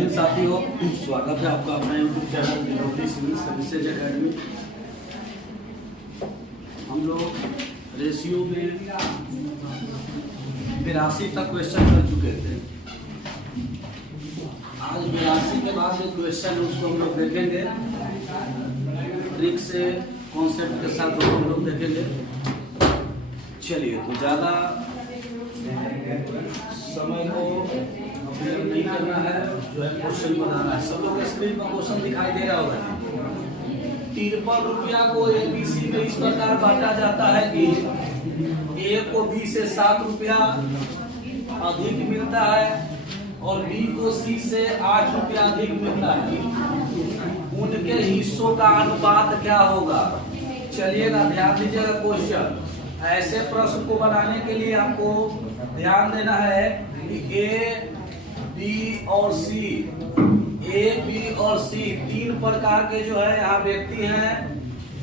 हिंद साथियों, स्वागत है आपका अपना यूट्यूब चैनल डिलोटी सिविल सर्विसेज एकेडमी। हम लोग रेशियो में 82 तक क्वेश्चन कर चुके थे। आज 82 के बाद जो क्वेश्चन है उसको हम लोग देखेंगे, ट्रिक से कॉन्सेप्ट के साथ हम लोग देखेंगे। चलिए, तो ज़्यादा समय को नहीं करना है, जो है क्वेश्चन बनाना है। सब लोग स्क्रीन पर क्वेश्चन दिखाई दे रहा होगा। 53 रुपया को ABC में इस प्रकार बांटा जाता है कि A को B से 7 रुपया अधिक मिलता है और B को C से 8 रुपया अधिक मिलता है। उनके हिस्सों का अनुपात क्या होगा? चलिएगा, ध्यान दीजिएगा क्वेश्चन। ऐसे प्रश्न को बनाने के लिए आपको ध्यान देना है कि A, B और C, A, B और C 3 प्रकार के जो है यहाँ व्यक्ति हैं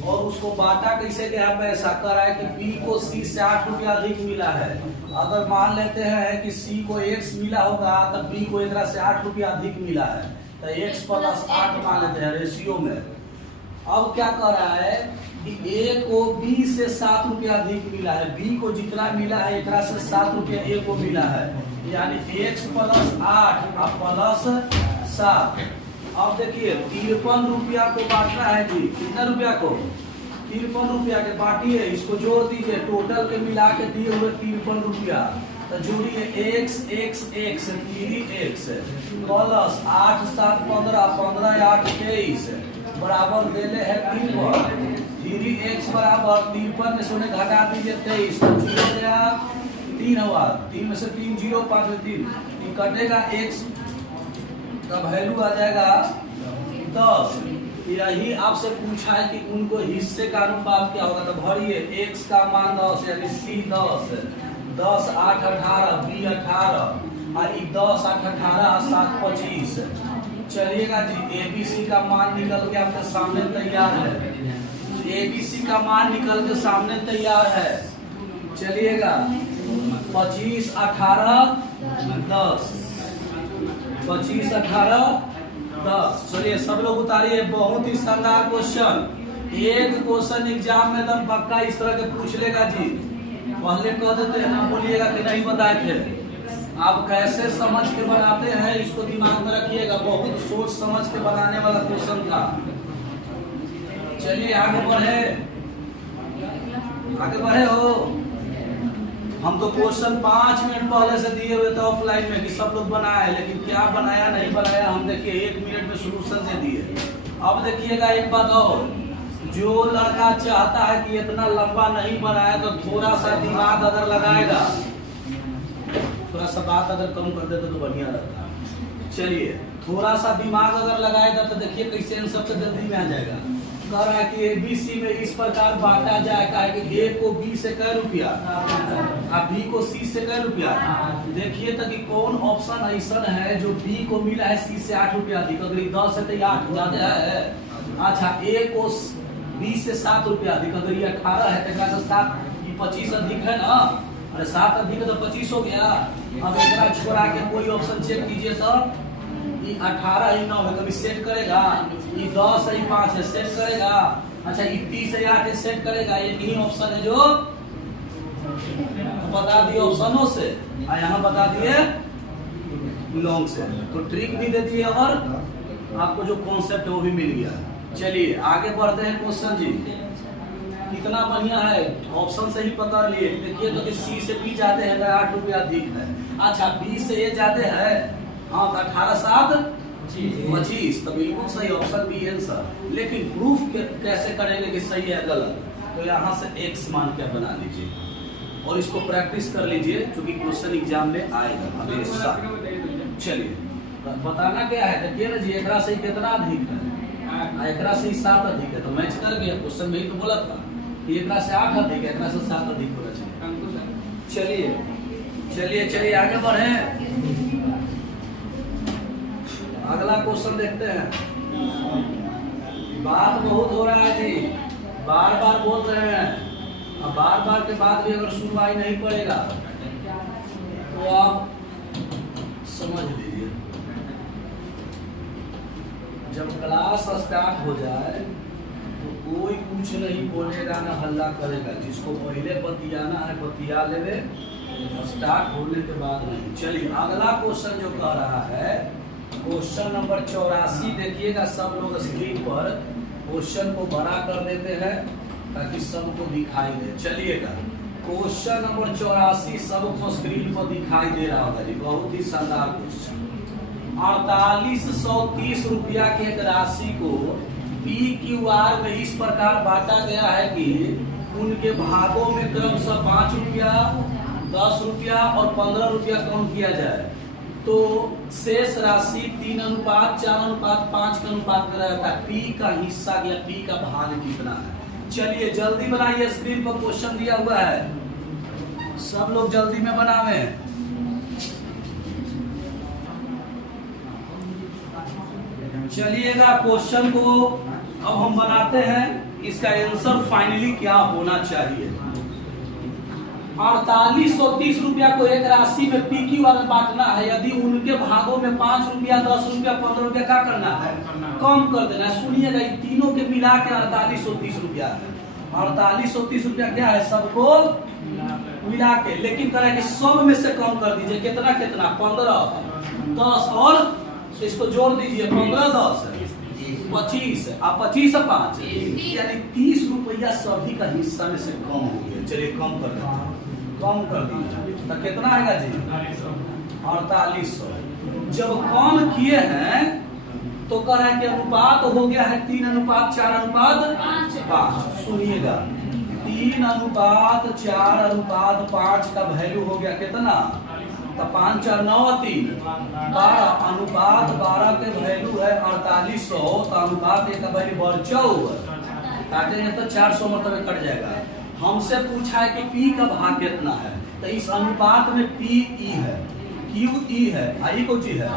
और उसको बांटा कैसे गया पैसा कर है कि B को C से 8 रुपया अधिक मिला है। अगर मान लेते हैं कि C को X मिला होगा तो B को एकरा से 8 रुपया अधिक मिला है, तो X प्लस 8 मान लेते हैं रेशियो में। अब क्या कर रहा है कि A को B से 7 रुपया अधिक मिला है, B को जितना मिला है एकरा से 7 रुपया A को मिला है, यानी X प्लस 8 और प्लस 7। अब देखिए 53 रुपया को बांटना है जी। कितना रुपया को? 53 रुपया के बांटिए, इसको जोड़ दीजिए, टोटल के मिला के दिए हुए 53 रुपया। तो जोड़िए x x x 3x plus 8 7 15 15 8 23 बराबर देले है 53। 3x बराबर 53 में से घटा दीजिए 23, तो 0 गया 3 हुआ। 3 में से 3 0 5 में 3 कटेगा, x का वैल्यू आ जाएगा 10। यही आपसे पूछा है कि उनको हिस्से का अनुपात क्या होगा, तो भरिए x का मान 10 यानी C 10 10 8 18 B 18 और 10 8 18 7 25। चलिएगा जी, ABC का मान निकल के आपके सामने तैयार है। ABC का मान निकल के सामने तैयार है। चलिएगा, 25 18 10 25 18 10। चलिए सब लोग उतारिए। बहुत ही शानदार क्वेश्चन। एक क्वेश्चन एग्जाम में एकदम पक्का इस तरह के पूछ लेगा जी। पहले कह देते हैं ना, बोलिएगा कि नहीं बताए थे। आप कैसे समझ के बनाते हैं इसको दिमाग में रखिएगा। बहुत सोच समझ के बनाने वाला क्वेश्चन था। चलिए आगे बढ़े, आगे बढ़े हो। हम तो क्वेश्चन 5 मिनट पहले से दिए हुए थे ऑफलाइन में कि सब लोग बनाए, लेकिन क्या बनाया नहीं बनाया हम देखिए 1 मिनट में सोल्यूशन दे दिए। अब देखिएगा एक बात और, जो लड़का चाहता है कि इतना लंबा नहीं बनाए तो थोड़ा सा दिमाग अगर लगाएगा, थोड़ा सा बात अगर कम कर देते तो बढ़िया रहता। चलिए, थोड़ा सा दिमाग अगर लगाएगा तो देखिए कैसे आंसर सबसे जल्दी में आ जाएगा। कह रहा है कि ABC में इस प्रकार बांटा जाएगा कि A को B से कै रुपया और B को C से कै रुपया। देखिए तो कि कौन ऑप्शन ऐसा है जो B को मिला है C से 8 रुपया अधिक। अगर 10 है तो 8 ज्यादा है। अच्छा, A को B से 7 रुपया अधिक, अगर ये 18 है तो 7 25 अधिक है ना। अरे 7 अधिक है तो 25 हो गया। अब एक छोड़ा के कोई ऑप्शन चेक कीजिए तो 18 ही 9 है, कभी सेट करेगा। ये 10 है 5 है, सेट करेगा। अच्छा, ये 30 है 8 है, सेट करेगा। ये नहीं ऑप्शन है जो बता दिए ऑप्शनों से, और यहाँ बता दिए लॉन्ग से। तो ट्रिक भी दे दिए और आपको जो कॉन्सेप्ट है वो भी मिल गया। चलिए आगे बढ़ते हैं क्वेश्चन जी। कितना बढ़िया है, ऑप्शन से ही पकड़ लिए। देखिए तो C से B जाते हैं 8 रुपया अधिक है। अच्छा, B से A जाते हैं, हाँ, 18 7 25, तो बिल्कुल सही ऑप्शन बी आंसर। लेकिन प्रूफ कैसे करेंगे कि सही है गलत, तो यहाँ से x मान के बना लीजिए और इसको प्रैक्टिस कर लीजिए, क्योंकि क्वेश्चन एग्जाम में आएगा हमेशा। चलिए, बताना क्या है, देखिए ना जी, एकरा से कितना अधिक है, एकरा से 7 अधिक है, तो मैच कर गया। क्वेश्चन में ही तो बोला था कि एकरा से 8 अधिक है, एकरा से 7 अधिक होना चाहिए। चलिए चलिए आगे बढ़े, अगला क्वेश्चन देखते हैं। बात बहुत हो रहा है जी, बार बार बोल रहे हैं, अब बार बार के बाद भी अगर सुनवाई नहीं पड़ेगा तो आप समझ लीजिए। जब क्लास स्टार्ट हो जाए तो कोई कुछ नहीं बोलेगा ना हल्ला करेगा, जिसको पहले बतियाना है बतिया लेवे, स्टार्ट होने के बाद नहीं। चलिए अगला क्वेश्चन जो कह रहा है क्वेश्चन नंबर 84, देखिएगा सब लोग स्क्रीन पर क्वेश्चन को बड़ा कर देते हैं ताकि सबको दिखाई दे। चलिएगा क्वेश्चन नंबर 84 सबको स्क्रीन पर दिखाई दे रहा होगा जी, बहुत ही शानदार क्वेश्चन। 4830 रुपया की एक राशि को PQR में इस प्रकार बांटा गया है कि उनके भागों में क्रमशः 5 रुपया, 10 रुपया और 15 रुपया काउंट किया जाए तो शेष राशि 3:4:5 के अनुपात में रहता है। P का हिस्सा या P का भाग कितना है? चलिए जल्दी बनाइए, स्क्रीन पर क्वेश्चन दिया हुआ है, सब लोग जल्दी में बनावे। चलिएगा क्वेश्चन को अब हम बनाते हैं, इसका आंसर फाइनली क्या होना चाहिए। 4830 रुपया को एक राशि में PQR में बांटना है। यदि उनके भागों में 5 रुपया, 10 रुपया, 15 रुपया क्या करना है? कम कर देना है। सुनिएगा ये तीनों के मिला के 4830 रुपया है। 4830 रुपया क्या है? सबको मिला के, लेकिन करें कि सब में से कम कर दीजिए। कितना कितना? 15, 10 और इसको जोड़ दीजिए, 15, 10, 25, अब 25 से 5 यानी 30 रुपया सभी का हिस्सा में से कम हो गया। चलिए कम कर देते हैं, कम कर दीजिए तो कितना आएगा जी? 4800। जब कम किए हैं तो कह रहा है कि अनुपात हो गया है 3:4:5। सुनिएगा 3:4:5 का वैल्यू हो गया कितना? तो 5 4 9 3 12 अनुपात 12 के वैल्यू है 4800। तो अनुपात एक का वैल्यू 4 काटेंगे तो 400 मतलब कट जाएगा। हमसे पूछा है कि P का भाग कितना है, तो इस अनुपात में PE है, QE है, आई कौन चीज है?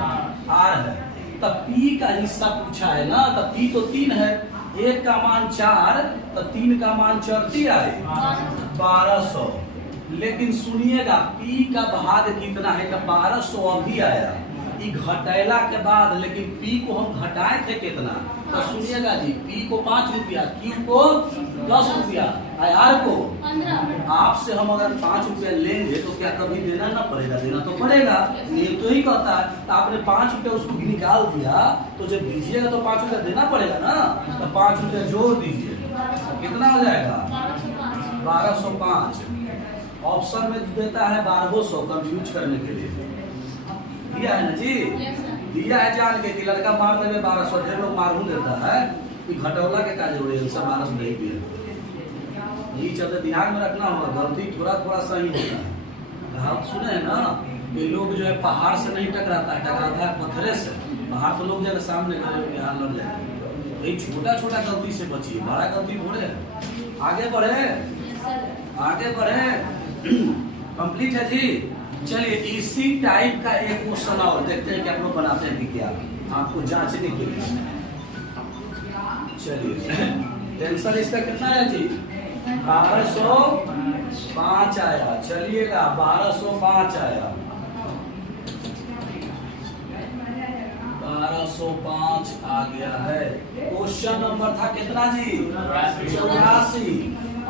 R है। तो P का हिस्सा पूछा है ना, तो P तो 3 है, 1 का मान 4 तो 3 का मान 4 आए 1200। लेकिन सुनिएगा P का भाग कितना है? 1200 अभी आया घटेला के बाद, लेकिन P को हम घटाए थे कितना? तो सुनिएगा जी P को 5 रुपया, Q को 10 रुपया, R को 15। आपसे हम अगर 5 रुपया लेंगे तो क्या कभी देना ना पड़ेगा? देना तो पड़ेगा, ये तो ही कहता है। तो आपने 5 रुपया उसको निकाल दिया तो जब दीजिएगा तो 5 रुपया देना पड़ेगा ना। तो 5 रुपया जोड़ दीजिए, कितना हो जाएगा? 1205। ऑप्शन में देता है 1200 कंफ्यूज करने के लिए। दिया है ना जी? दिया है जान के कि लड़का मार देवे 1200, ढेर लोग मारू देता है कि घटौला के का जरूरी है, सब 1200 नहीं दिया। यही चलते ध्यान में रखना होगा, गलती थोड़ा थोड़ा सही होता है। आप सुने हैं ना कि लोग जो है पहाड़ से नहीं टकराता है, टकराता है पत्थरे से। पहाड़ तो लोग जगह सामने खड़े यहाँ लड़ जाए। यही छोटा छोटा गलती से बचिए, बड़ा गलती थोड़े। आगे बढ़े, आगे बढ़े। कंप्लीट है जी। चलिए इसी टाइप का एक क्वेश्चन और देखते हैं कि आप लोग बनाते हैं कि क्या, आपको जांचने के लिए। चलिए आंसर इसका कितना है जी? 1205 आया। चलिएगा 1205 आया, 1205 आ गया है। क्वेश्चन नंबर था कितना जी? 84।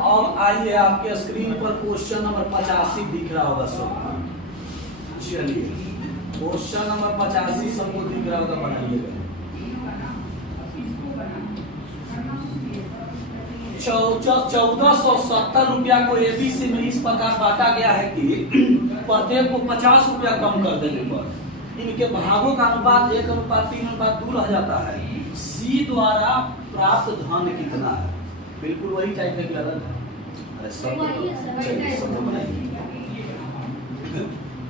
अब आइए आपके स्क्रीन पर क्वेश्चन नंबर 85 दिख रहा होगा सब। चलिए क्वेश्चन नंबर 85 सबको दिख रहा होगा, बनाइएगा। 1470 रुपया को ABC में इस प्रकार बांटा गया है कि प्रत्येक को 50 रुपया कम कर देने पर इनके भागों का अनुपात 1:3:2 रह जाता है। C द्वारा प्राप्त धन कितना है? बिल्कुल वही टाइप का अलग है। सब बनाइए।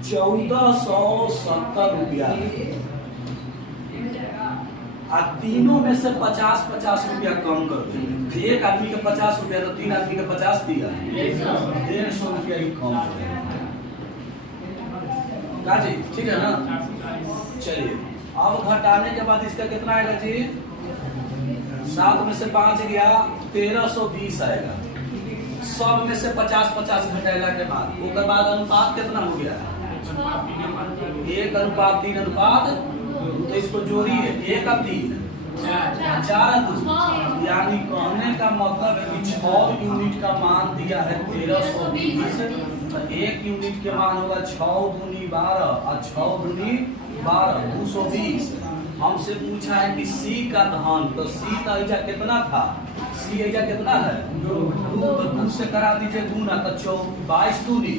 1470 रुपया तीनों में से 50-50 रुपया कम कर देंगे। एक आदमी का 50 रुपया तो 3 आदमी का 50 दिया, 150 रुपया ही कम का जी, ठीक है ना? चलिए अब घटाने के बाद इसका कितना आएगा जी? 7 में से 5 गया 1320 आएगा। सब में से 50-50 घटाएगा के बाद उसके बाद अनुपात कितना हो गया? 1:3:2। तो इसको जोड़िए, 1 और 3 4 यानी कहने का मतलब है कि 6 यूनिट का मान दिया है 1320, तो 1 यूनिट के मान होगा 6 दूनी 12 और 6 दूनी 12 220। हमसे पूछा है कि C का धन, तो C का ऐजा कितना था, C ऐजा कितना है 2, तो 2 से करा दीजिए गुना, तो 22 दूनी।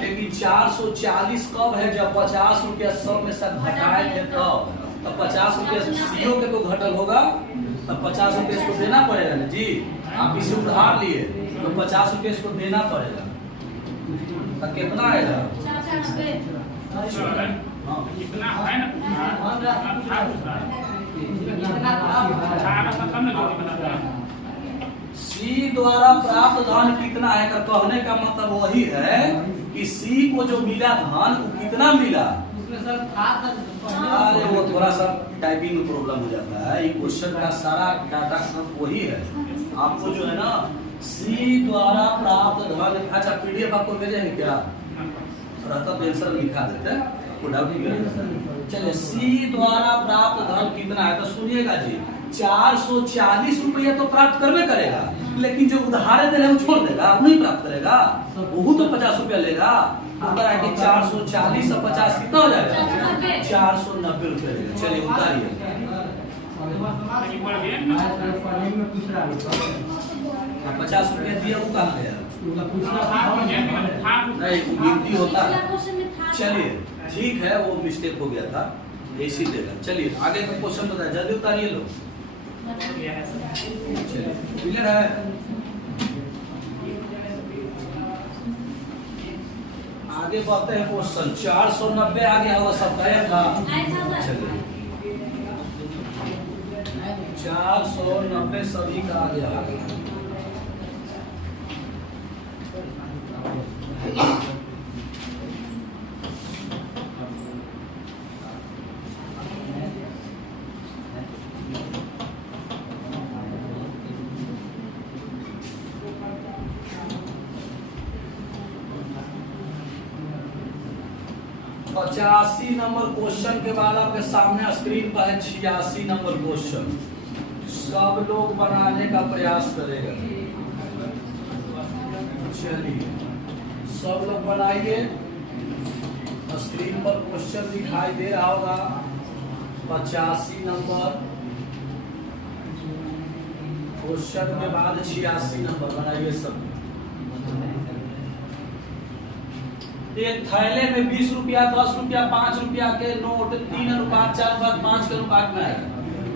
लेकिन 440 कब है, जब 50 रुपया 100 में से घटाएंगे तब, तो 50 रुपया सीओ के तो घटल होगा, तब 50 रुपया इसको देना पड़ेगा ना जी। आप इसे उधार लिए तो 50 रुपया इसको देना पड़ेगा, तो कितना आएगा सी द्वारा प्राप्त धन कितना है का कहने का मतलब वही है कि सी को जो मिला धन वो कितना मिला। अरे वो थोड़ा सा टाइपिंग में प्रॉब्लम हो जाता है, ये क्वेश्चन का सारा डाटा सब वही है। आपको जो है ना सी द्वारा प्राप्त धन, अच्छा पीडीएफ आपको भेजे हैं क्या, रहता तो आंसर लिखा देते हैं, कोई डाउट नहीं। चलिए सी द्वारा प्राप्त धन कितना है, तो सुनिएगा जी 440 रुपया तो प्राप्त करवे करेगा, लेकिन जो उधार दे रहे वो छोड़ देगा, वो नहीं प्राप्त करेगा, वो तो 50 रुपया लेगा। ऊपर है कि 440 और 50 कितना हो जाएगा 490 रुपया लेगा। चलिए उतारिए, 50 रुपया दिया वो कहाँ गया, नहीं गिनती होता है। चलिए ठीक है, वो मिस्टेक हो गया था, ऐसी देगा। चलिए आगे का क्वेश्चन बताए, जल्दी उतारिए लोग। चलिए क्लियर है, आगे बढ़ते हैं क्वेश्चन। 490 आगे होगा सब का। चलिए 490 सभी का आगे आ गया। पचासी नंबर क्वेश्चन के बाद आपके सामने स्क्रीन पर है 86 नंबर क्वेश्चन। सब लोग बनाने का प्रयास करेगा। चलिए सब लोग बनाइए, स्क्रीन पर क्वेश्चन दिखाई दे रहा होगा 85 नंबर क्वेश्चन के बाद 86 नंबर बनाइए सब। एक थैले में 20 रुपया 10 रुपया 5 रुपया के नोट 3 अनुपात 4 अनुपात 5 के अनुपात में है।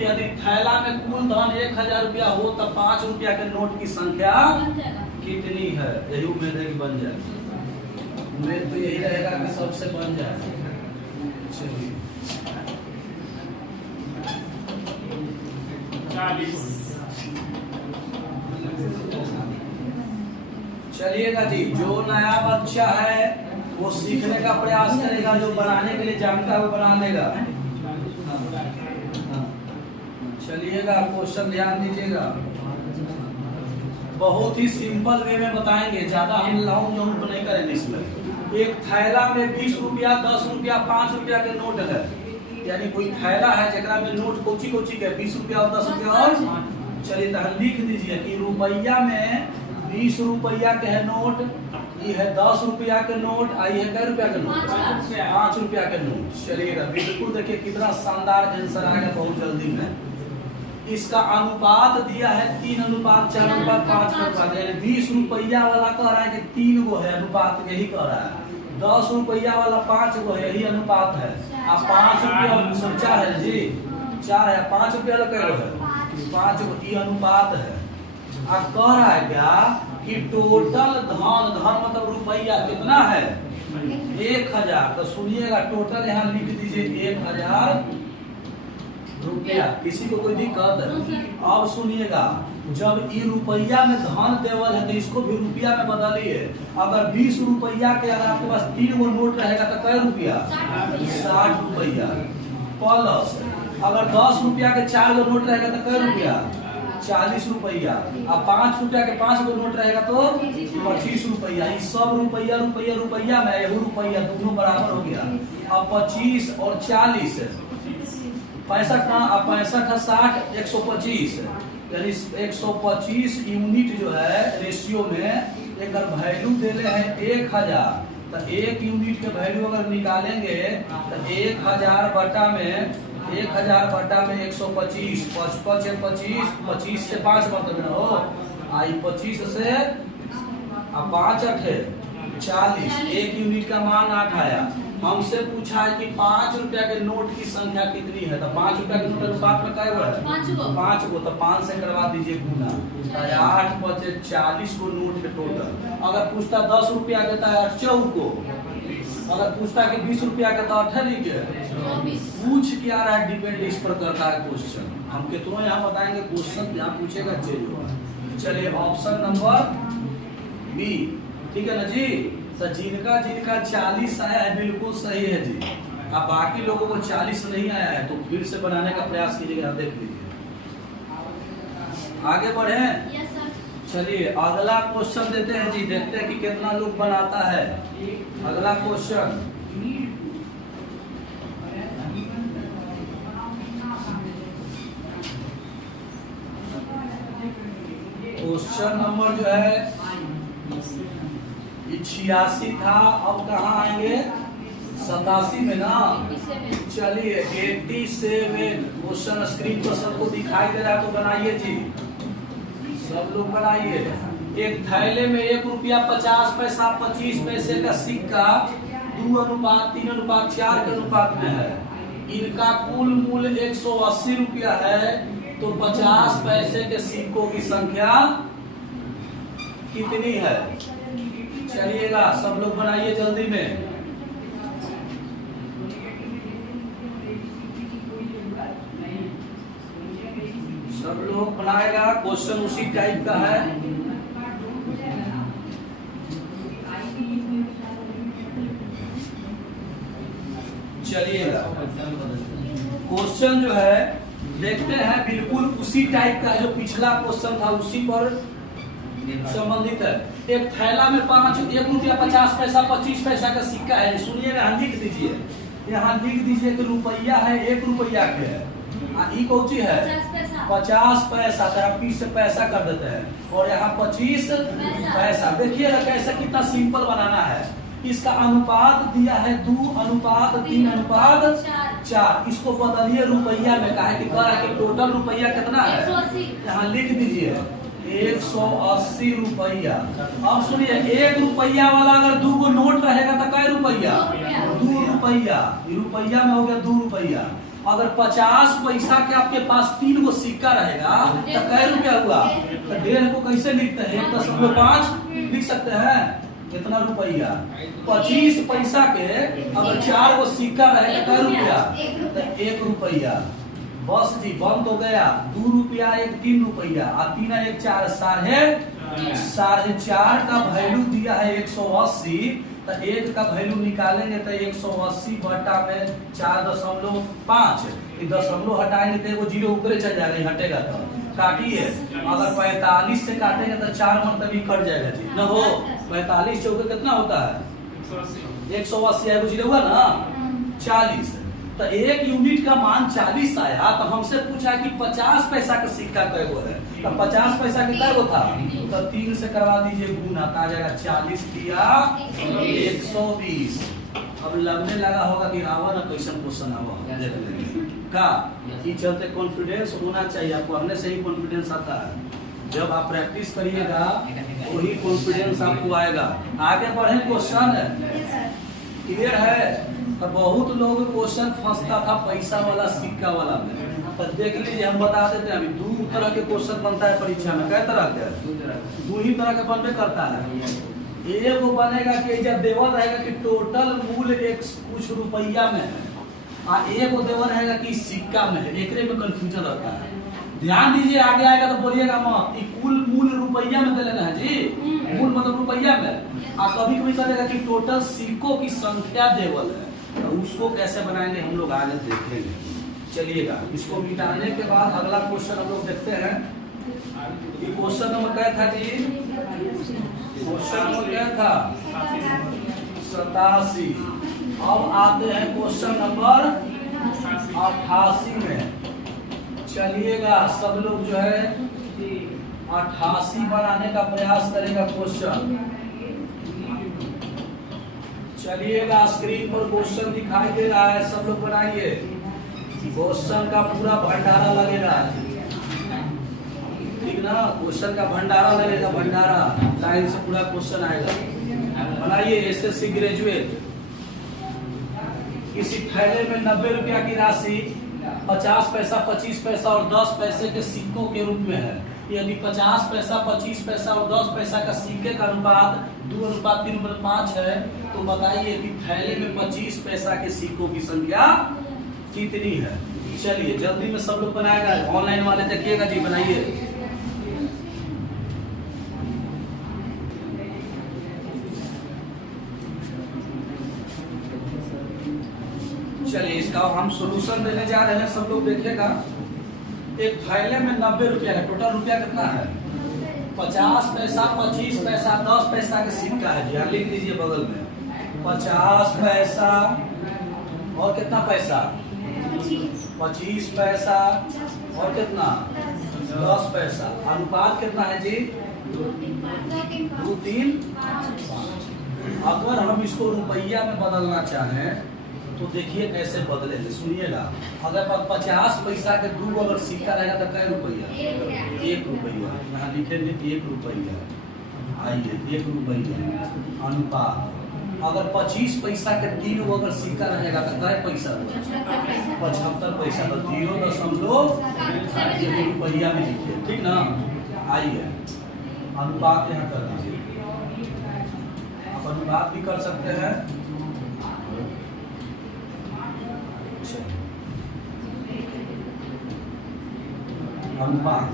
यदि थैला में कुल धन 1000 रुपया हो तब 5 रुपया के नोट की संख्या कितनी है, यही उम्मीद है कि बन जाए। उम्मीद तो यही रहेगा कि सबसे बन जाए। चलिएगा जी, जो नया बच्चा है वो सीखने का प्रयास करेगा, जो बनाने के लिए जानता है वो बना लेगा। चलिएगा क्वेश्चन ध्यान दीजिएगा, बहुत ही सिंपल वे में बताएंगे, ज्यादा हम लॉन्ग जंप नहीं करेंगे इसमें। एक थैला में 20 रुपया 10 रुपया 5 रुपया के नोट है, यानी कोई थैला है जरा में नोट कोची कोची के 20 रुपया और 10 रुपया और। चलिए तो लिख दीजिए कि रुपया में 20 रुपया के है नोट, ये है 10 रुपया के नोट, आई है कै रुपया के नोट 5 रुपया के नोट। चलिएगा बिल्कुल देखिए कितना शानदार आंसर आएगा बहुत जल्दी में। इसका अनुपात दिया है 3 अनुपात 4 अनुपात 5 का अनुपात, यानी 20 रुपया वाला कह रहा है कि 3 गो है अनुपात, यही कह रहा है। 10 रुपया वाला 5 गो है, यही अनुपात है। अब 5 रुपया सोचा है जी 4 है, 5 रुपया वाला कै गो है 5 गो, ये अनुपात है। अब कह रहा है क्या कि टोटल धन मतलब रुपया कितना है 1000। तो सुनिएगा टोटल यहाँ लिख दीजिए 1000 रुपया, किसी को कोई दिक्कत है? अब सुनिएगा, जब ये रुपया में धन देवल है तो इसको भी रुपया में बदलिए। अगर 20 रुपया के अगर आपके पास 3 गो नोट रहेगा तो कै रुपया 60 रुपया, प्लस अगर 10 रुपया के 4 गो नोट रहेगा तो कै रुपया 40 रुपया, अब 5 रुपया के 5 गो नोट रहेगा तो 25 रुपया। ये सब रुपया रुपया रुपया में यही रुपया दोनों बराबर हो गया। अब 25 और 40 65 ना, अब 65 है 60, 125 यानी 125 यूनिट जो है रेशियो में एक वैल्यू देले हैं 1000, तो 1 यूनिट के वैल्यू अगर निकालेंगे तो 1000 बटा में 125, 55 है 25, 25 से 5 मतलब हो आई 25 से 5 8 40, 1 यूनिट का मान 8 आया। हमसे पूछा है कि 5 रुपया के नोट की संख्या कितनी है, तो 5 रुपया के नोट अनुपात में क्या है 5 को, तो 5 से करवा दीजिए गुना, 8 5 40 को नोट के टोटल। अगर पूछता 10 रुपया देता है 8 को, अगर पूछता कि 20 रुपया का तो 18 के पूछ क्या रहा है, डिपेंड इस पर करता है क्वेश्चन। हम कितनों यहाँ बताएंगे, क्वेश्चन यहाँ पूछेगा चेंज होगा। चलिए ऑप्शन नंबर बी, ठीक है ना जी। तो जिनका 40 आया है बिल्कुल सही है जी। अब बाकी लोगों को 40 नहीं आया है तो फिर से बनाने का प्रयास कीजिएगा, देख लीजिए। आगे बढ़े, चलिए अगला क्वेश्चन देते हैं जी, देखते हैं कि कितना लोग बनाता है। अगला क्वेश्चन नंबर जो है 86 था, अब कहाँ आएंगे 87 में ना। चलिए 87 क्वेश्चन स्क्रीन पर सबको दिखाई दे रहा है तो बनाइए जी, सब लोग बनाइए। एक थैले में 1 रुपया 50 पैसा 25 पैसे का सिक्का 2:3:4 के अनुपात में है। इनका कुल मूल्य 180 रुपया है, तो 50 पैसे के सिक्कों की संख्या कितनी है। चलिएगा सब लोग बनाइए जल्दी में। सब लोग बनाएगा, क्वेश्चन उसी टाइप का है। चलिएगा क्वेश्चन जो है देखते हैं, बिल्कुल उसी टाइप का है जो पिछला क्वेश्चन था, उसी पर संबंधित है। एक थैला में 1 रुपया 50 पैसा 25 पैसा का सिक्का है। सुनिए यहाँ लिख दीजिए, यहाँ लिख दीजिए कि रुपया है 1 रुपया के है, ई कौची है 50 पैसा, तो आप 20 से पैसा कर देते हैं और यहाँ 25 पैसा। देखिएगा कैसे कितना सिंपल बनाना है। इसका अनुपात दिया है 2:3:4। इसको बदलिए रुपया में, कहा कि टोटल रुपया कितना है, यहाँ लिख दीजिए 180 रुपया। अब सुनिए 1 रुपया वाला अगर 2 गो नोट रहेगा तो कै रुपया 2 रुपया, रुपया में हो गया 2 रुपया। अगर 50 पैसा के आपके पास 3 गो सिक्का रहेगा तो कै रुपया हुआ, तो 1.5 को कैसे लिखते हैं 1.5 लिख सकते हैं, कितना रुपया 25 पैसा के अगर 4 गो सिक्का रहेगा कै रुपया, तो 1 रुपया। बस जी बंद हो गया। 2 रुपया 1 3 रुपया, 3 1 4 4.5 का वैल्यू दिया है 180, तो 1 का वैल्यू निकालेंगे तो 180 बटा में 4.5, दशमलव हटाएंगे तो एगो 0 ऊपर चल जाएगा, हटेगा तो काटिए। अगर 45 से काटेंगे तो 4 मतलब ही कट जाएगा जी ना, हो 45 चौके कितना होता है 180, एगो 0 हुआ ना 40, तो 1 यूनिट का मान 40 आया। तो हमसे पूछा कि 50 पैसा का सिक्का कै गो है, तो 50 पैसा कितना गो था, तो 3 से करवा दीजिए गुना, आ जाएगा 40 किया 120। अब लगने लगा होगा कि आवा ना क्वेश्चन क्वेश्चन आवा, देख लेंगे का ये चलते कॉन्फिडेंस होना चाहिए। पढ़ने से ही कॉन्फिडेंस आता है, जब आप प्रैक्टिस करिएगा वही कॉन्फिडेंस आपको आएगा। आगे बढ़े, क्वेश्चन क्लियर है। तो बहुत लोग क्वेश्चन फंसता था पैसा वाला सिक्का वाला में, तो देख लीजिए हम बता देते हैं। अभी 2 तरह के क्वेश्चन बनता है परीक्षा में, कै तरह के 2 ही तरह के बनबे करता है। एक वो बनेगा कि जब देवल रहेगा कि टोटल मूल्य कुछ रुपया में है, और एक वो देवल रहेगा कि सिक्का में है, एक में कंफ्यूजन रहता है। ध्यान दीजिए, आगे आएगा तो बोलिएगा मत, कुल मूल्य रुपया में दे लेना है जी, मूल मतलब रुपया में। और कभी कभी कहेगा कि टोटल सिक्कों की संख्या देवल है, तो उसको कैसे बनाएंगे हम लोग आगे देखेंगे। चलिएगा इसको मिटाने के बाद अगला क्वेश्चन हम लोग देखते हैं। ये क्वेश्चन नंबर क्या था जी, क्वेश्चन नंबर क्या था 87। अब आते हैं क्वेश्चन नंबर 88 में। चलिएगा सब लोग जो है 88 बनाने का प्रयास करेगा क्वेश्चन। चलिएगा स्क्रीन पर क्वेश्चन दिखाई दे रहा है, सब लोग बनाइए। क्वेश्चन का पूरा भंडारा लगेगा, ठीक ना? क्वेश्चन का भंडारा लगेगा, भंडारा लाइन से पूरा क्वेश्चन आएगा। बनाइए। SSC graduate. किसी थैले में 90 रुपया की राशि 50 पैसा, 25 पैसा और 10 पैसे के सिक्कों के रूप में है। यदि 50 पैसा, 25 पैसा और 10 पैसा का सिक्के का अनुपात 2:3:5 है, तो बताइए कि थैले में 25 पैसा के सिक्कों की संख्या कितनी है? चलिए जल्दी में सब लोग बनाएगा। ऑनलाइन वाले देखिएगा जी, बनाइए। चलिए इसका हम सॉल्यूशन देने जा रहे हैं, सब लोग देखिएगा। एक थैले में 90 रुपया है, टोटल रुपया कितना है? 50 पैसा, 25 पैसा, 10 पैसा का सिक्का है जी, लिख लीजिए बगल में। 50 पैसा और कितना पैसा? 25 पैसा और कितना? 10 पैसा। अनुपात कितना है जी? 2:3:5। अगर हम इसको रुपया में बदलना चाहें तो देखिए कैसे बदलेंगे, सुनिएगा। अगर 50 पैसा के 2 अगर सिक्का रहेगा तो कै रुपया? 1 रुपया। यहाँ लिखेंगे 1 रुपया। आइए 1 रुपया। अनुपात अगर 25 पैसा के 3 अगर सिक्का रहेगा तो कै पैसा? 75 पैसा। तो 0.7 रुपया में लिखिए, ठीक ना? आइए अनुपात यहाँ कर दीजिए। आप अनुपात भी कर सकते हैं। अनुपात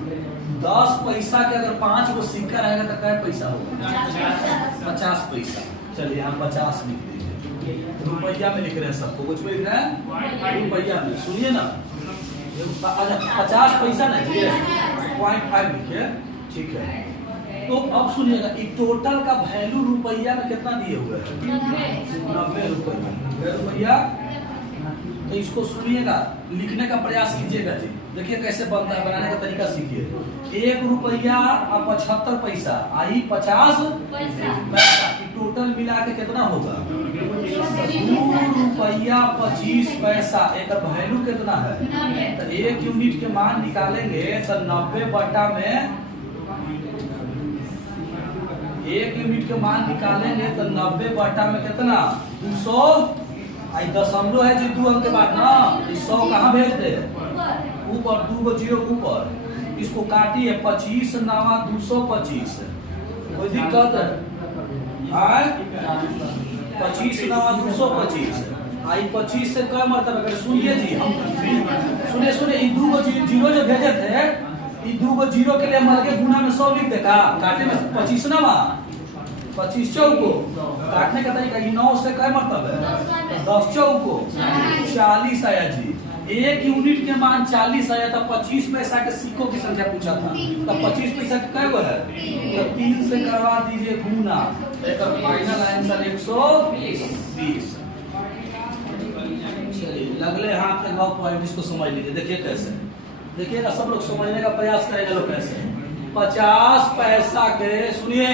10 पैसा के अगर 5 गो सिक्का रहेगा तो क्या पैसा होगा? 50 पैसा। चलिए हम 50 लिख दीजिए। रुपया में लिख रहे हैं, सबको कुछ में लिख रहे हैं रुपया में। सुनिए ना, 50 पैसा ना जी, 0.5 लिखिए, ठीक है। तो अब सुनिएगा, टोटल का वैल्यू रुपया में कितना दिए हुए हैं? 90 रुपया। तो इसको सुनिएगा, लिखने का प्रयास कीजिएगा जी। देखिए कैसे बनता है, बनाने का तरीका सीखिए। 1 रुपया और 75 पैसा आई 50 पैसा की टोटल मिला के कितना होगा? 2 रुपया 25 पैसा। एक वैल्यू कितना है? तो 1 यूनिट के मान निकालेंगे तो 90 बटा में 1 यूनिट के मान निकालेंगे तो 90 बटा में कितना? 200। आई दशमलव है जी 2 अंक के बाद ना, 100 कहाँ भेज दे? ऊपर 2 को 0 ऊपर। इसको काटिए, 25 9 225। कोई दिक्कत है? 25 9 225। आई 25 से क्या मतलब है? सुनिए जी, हम सुनिए 2 को 0 जो भेजे थे, 2 को 0 के लिए हम आगे गुना में 100 लिख दे का? काटे में 25 9 25 चौको। काटने का तरीका 9 से क्या मतलब है? 10 चौको 40 आया जी। 1 यूनिट के मान 40 आया था। 25 पैसा के सिक्कों की संख्या पूछा था, तो 25 पैसा का क्या है? तो 3 से करवा दीजिए गुना। एक फाइनल आंसर 120। चलिए लगले हाथ के भाव पॉइंट, इसको समझ लीजिए। देखिए कैसे, देखिएगा सब लोग समझने का प्रयास करेंगे लोग कैसे। 50 पैसा के, सुनिए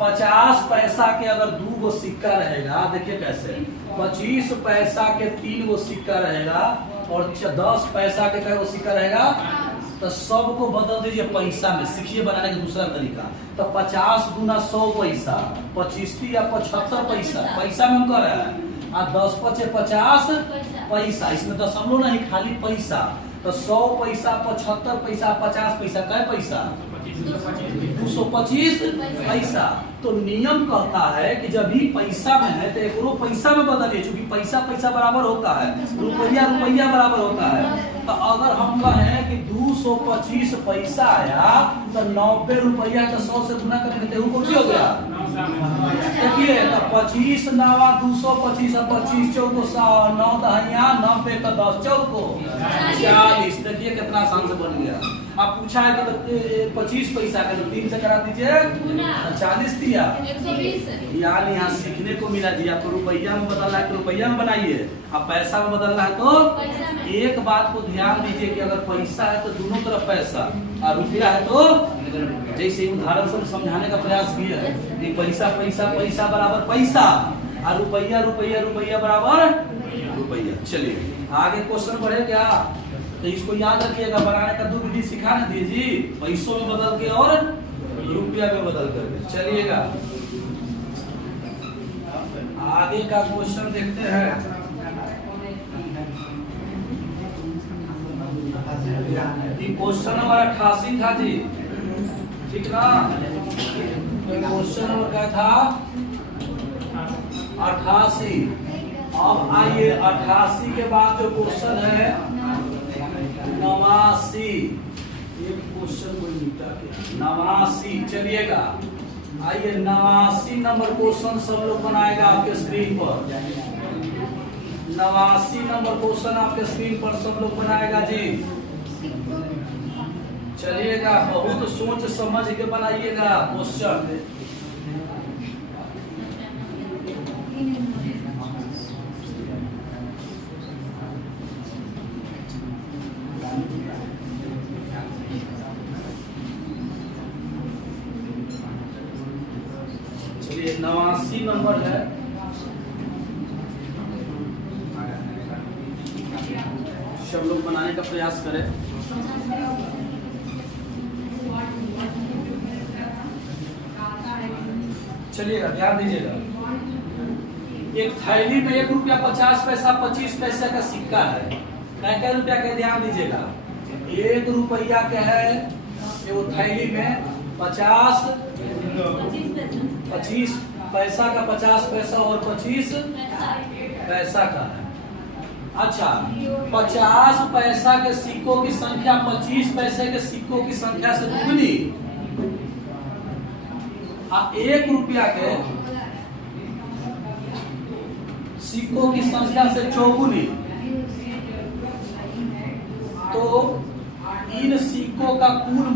50 पैसा के अगर 2 गो सिक्का रहेगा, देखिए कैसे। 25 पैसा के 3 गो सिक्का रहेगा और 10 पैसा के क्या गो सिक्का रहेगा? तो सबको बदल दीजिए पैसा में। सीखिए बनाने का दूसरा तरीका। तो 50 गुना 100 पैसा, 25 या 75 पैसा। पैसा में हम कर रहे हैं, और 10 पचे 50 पैसा। इसमें दशमलव नहीं, खाली पैसा। तो 100 पैसा, 75 पैसा, 50 पैसा, क्या पैसा? 225 पैसा। तो नियम कहता है कि जब भी पैसा में है तो एक पैसा में बदलिए, क्योंकि पैसा पैसा बराबर होता है, रुपया रुपया बराबर होता है। तो अगर हम कहें कि 225 पैसा आया तो 90 रुपया तो 100 से गुना करेंगे तो को हो गया? देखिए तो 25 9 225 और 25 चौको 9 दहिया 90 तो 10 चौको 40। देखिए कितना आसान से बन गया। आप पूछा है कि 25 पैसा का, तो 3 से करा दीजिए 40 दिया। 120 यार यहाँ सीखने को मिला जी, आपको रुपया में बदलना है तो रुपया में बनाइए, अब पैसा में बदलना है तो पैसा में। एक बात को ध्यान दीजिए कि अगर पैसा है तो दोनों तरफ पैसा, और रुपया है तो जैसे उदाहरण से समझाने का प्रयास किया है कि पैसा पैसा पैसा बराबर पैसा, और रुपया रुपया रुपया बराबर रुपया। चलिए आगे क्वेश्चन बढ़े क्या, तो इसको याद रखिएगा, बनाने का 2 विधि सिखा न दिए जी, पैसों में बदल के और रुपया में बदल कर। चलिएगा आगे का क्वेश्चन देखते हैं। क्वेश्चन नंबर 88 था जी, ठीक ना। क्वेश्चन नंबर क्या था, 88। अब आइए 88 के बाद जो क्वेश्चन है 89, एक क्वेश्चन कोई मिटा क्या, 89। चलिएगा आइए 89 नंबर क्वेश्चन सब लोग बनाएगा आपके स्क्रीन पर। 89 नंबर क्वेश्चन आपके स्क्रीन पर सब लोग बनाएगा जी। चलिएगा बहुत सोच समझ के बनाइएगा क्वेश्चन। चलिए 89 नंबर है, सब लोग बनाने का प्रयास करें। चलिएगा ध्यान दीजिएगा, एक थैली में 1 रुपया 50 पैसा 25 पैसे का सिक्का है, क्या रुपया का, ध्यान दीजिएगा 1 रुपया क्या है, ये वो थैली में 25 पैसा का 50 पैसा और 25 पैसा का है। अच्छा 50 पैसा के सिक्कों की संख्या 25 पैसे के सिक्कों की संख्या से दुगनी, 1 रुपया के सिक्कों की संख्या से चौगुनी, तो इन सिक्कों का कुल